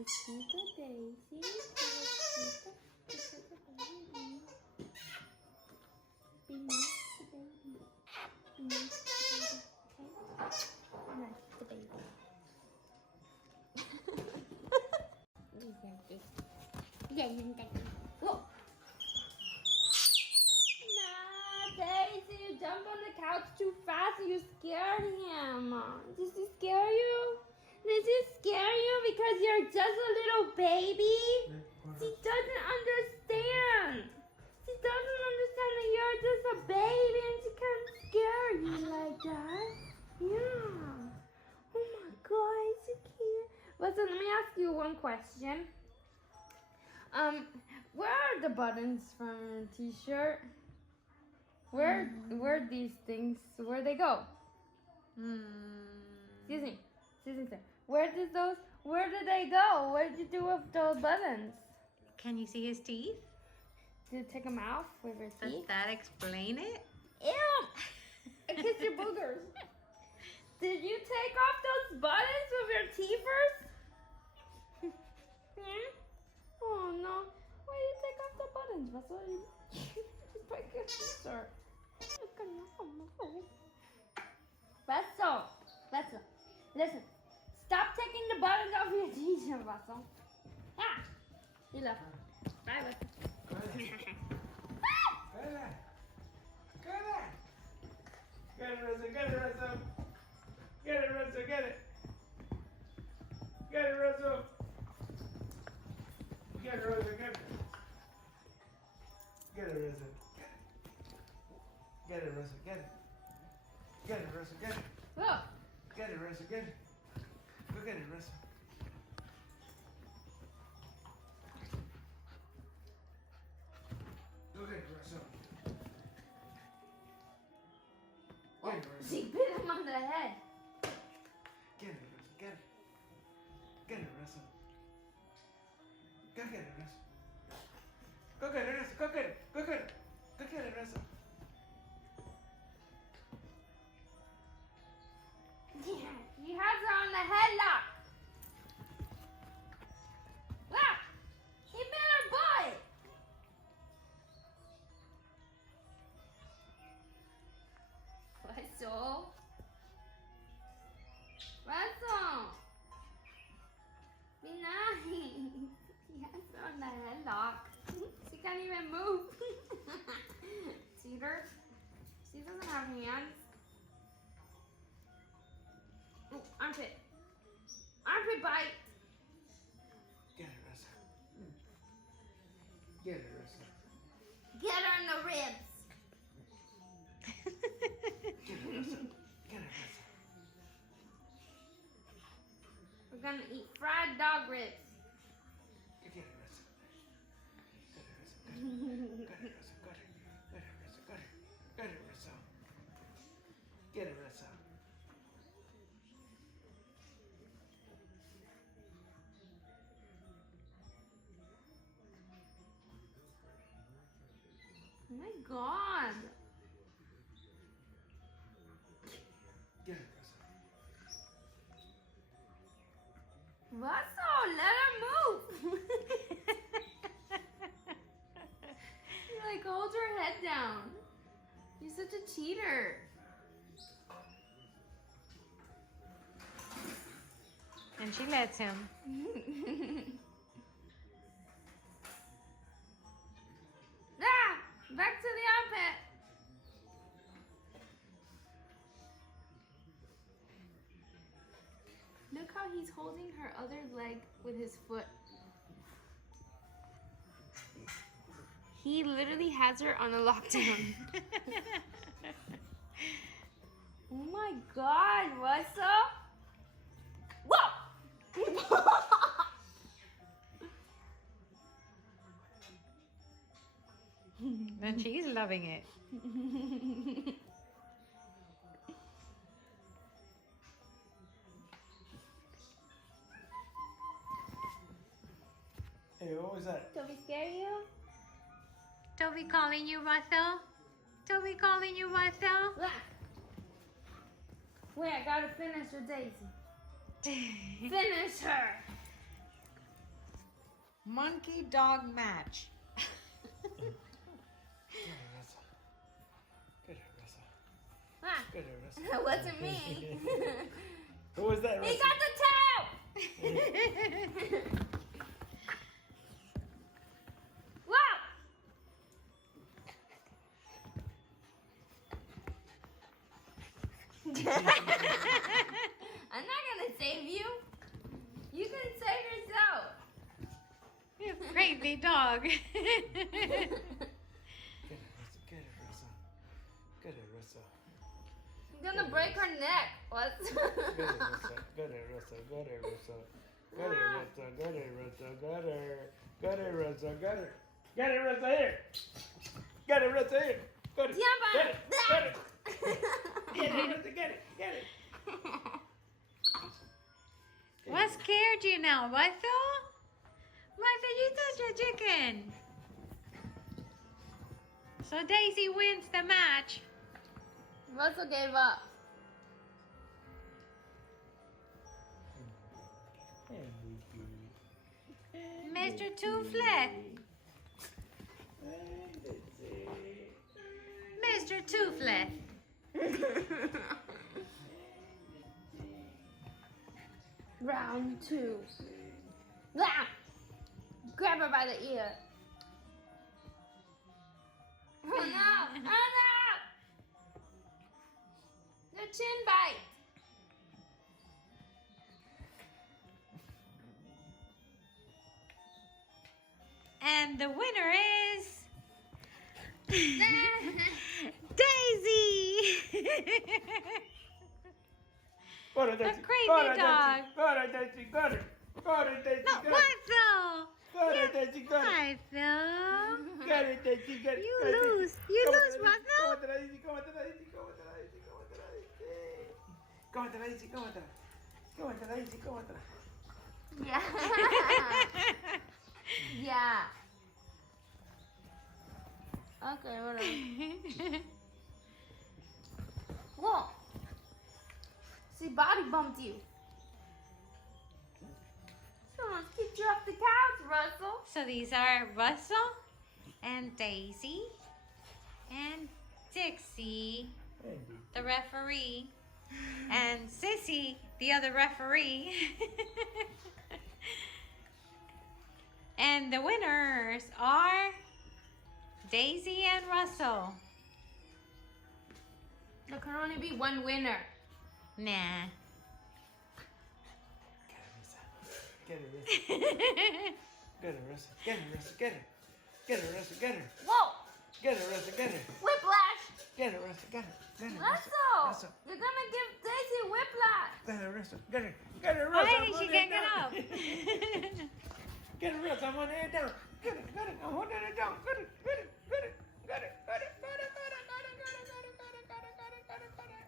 Russel Daisy. Russel. Be nice to baby. Be nice to baby. Okay? Be nice to baby. Whoa. Nah, Daisy, you jumped on the couch too fast and you scared him. Does he scare you? Does he scare you because you're just a little baby? She doesn't understand. She doesn't understand that you're just a baby and she can't scare you like that. Yeah. Oh my God, so cute. Listen, let me ask you one question. Where are the buttons from your t-shirt? Where these things? Where they go? Excuse me, sir. Where did they go? What did you do with those buttons? Can you see his teeth? Did you take them out with your teeth? Does that explain it? Ew! I kissed your boogers. Did you take off those buttons with your teeth first? Oh no. Why did you take off the buttons, Russell? You just break your t-shirt. Russell, listen. Stop taking the buttons off your t-shirt, Russell. Ah! You left. Bye, Russell. Get it, Russell. Get it, Russell. Get it, Russell. Get it. Get it, Russell. Get it, Russell. Get it. Get it, Russell. Get it, Russell. Get it. Get it, Russell. Get it. Whoa. Get it, Russell. Get it. Go get it, Russell. Go get it, Russell. Get it, Russell. She bit him on the head. Get it, Russell. Get it. Get it, Russell. Go get it, Russell. Go get it, Russell. Go get it. Go get it. Go get it, Russell. Yeah, he has her on the headlock. Wow, he bit her butt. Russell, be nice. He has her on the headlock. She can't even move. Cheater. She doesn't have hands. Oh, armpit. Armpit bite. Get it, Russell. Get it, Russell. Get her in the ribs. Get it, Russell. Get it, Russell. We're gonna eat fried dog ribs. Get it, Russell. Get it, Russell. Get it, Russell. Get it. Get it, Russell. Get it. Get it, Russell. Get it, Russell. Oh my God. Get it, Russell. Russell, let her move. You like hold her head down. You're such a cheater. And she lets him. Ah, back to the armpit. Look how he's holding her other leg with his foot. He literally has her on a lockdown. Oh my God, Russell. Whoa! And she's loving it. Hey, what was that? Toby scare you? Toby calling you, Russell? Toby calling you, Russell? Look. Wait, I gotta finish her, Daisy. Finish her. monkey dog match. Get it, Russell. Get it, Russell. Ah, Get it, Russell. that wasn't me. Who was that, He Russell? got the tail! Wow! I'm not gonna save you. You can save yourself. You crazy dog. Get it, Russell. Get it, Russell. Get it, Russell. I'm gonna break her neck. What? Get it, Russell. Get it, Russell. Get it, Russell. Get it, Russell. Get it, Russell. Get it. Get it, Russell. Get it. Get it, Russell, here. Get it, Russell, here. Get it. Jump on Get it. it. Get it. Get it, Russell. Get it. Get it. What scared you now, Russell? Russell, you're such a chicken. So Daisy wins the match. Russell gave up. Mr. Two-Flat. Mr. Two-Flat. Round 2. Ah! Grab her by the ear. Oh no! Oh no! The chin bite. And the winner is Daisy. Go to Daisy. A crazy Go to dog. Daisy. Go to Daisy. Go to. Go to Daisy. No, Go to. Russell. Go to Daisy. Go to. Russell. Get it, Daisy. Get it. You Get it. lose. You Come lose, on, Russell. Come on, Daisy. Come on, Daisy. Come on, Daisy. Come on, Daisy. Come on, Daisy. Come on, Daisy. Come on, Daisy. Yeah. Yeah. Okay, whatever. Whoa. She body bumped you. Someone's kicked you off the couch, Russell. So these are Russell and Daisy and Dixie, the referee, and Sissy, the other referee. And the winners are Daisy and Russell. There can only be one winner. Nah. Get it, Russell. Get it, Russell. Get it, Russell. Get it. Get it, Russell. Get it. Whoa! Get it, Russell. Get it. Whiplash! Get it, Russell. Get it. Get it, Russell! Russell. You're gonna give Daisy whiplash. Get it, Russell. Get it. Get it, Russell. Why I'm did she holding can't it get down. up? Get it, Russell. I'm holding it down. Get it. Get it. I'm holding it down. Get it. Get it. Get it. Get it. Get it. Get it. Get it. Get it. Get it. Get it. Get it. Get it.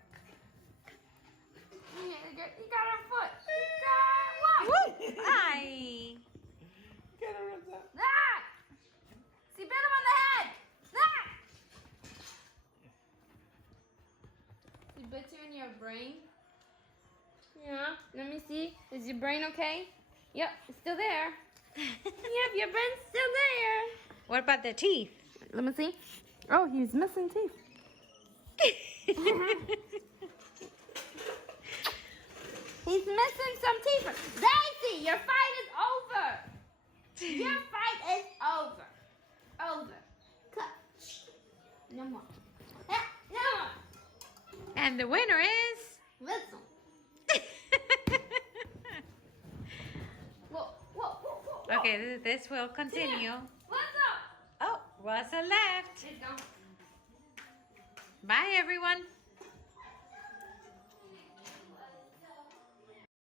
Get it. He got her foot. He got Woo! what? Aye. Get it, Russell. Ah! She bit him on the head. Ah! She bit you in your brain? Yeah. Let me see. Is your brain okay? Yep, it's still there. Yep, your brain's still there. What about the teeth? Let me see. Oh, he's missing teeth. He's missing some teeth. Daisy, your fight is over. Your fight is over. Over. Cut. No more. Ah, no more. And the winner is Listen. Whoa, whoa, whoa, whoa. Okay, this will continue. What's up? Oh, Russell left. There you go. Bye, everyone.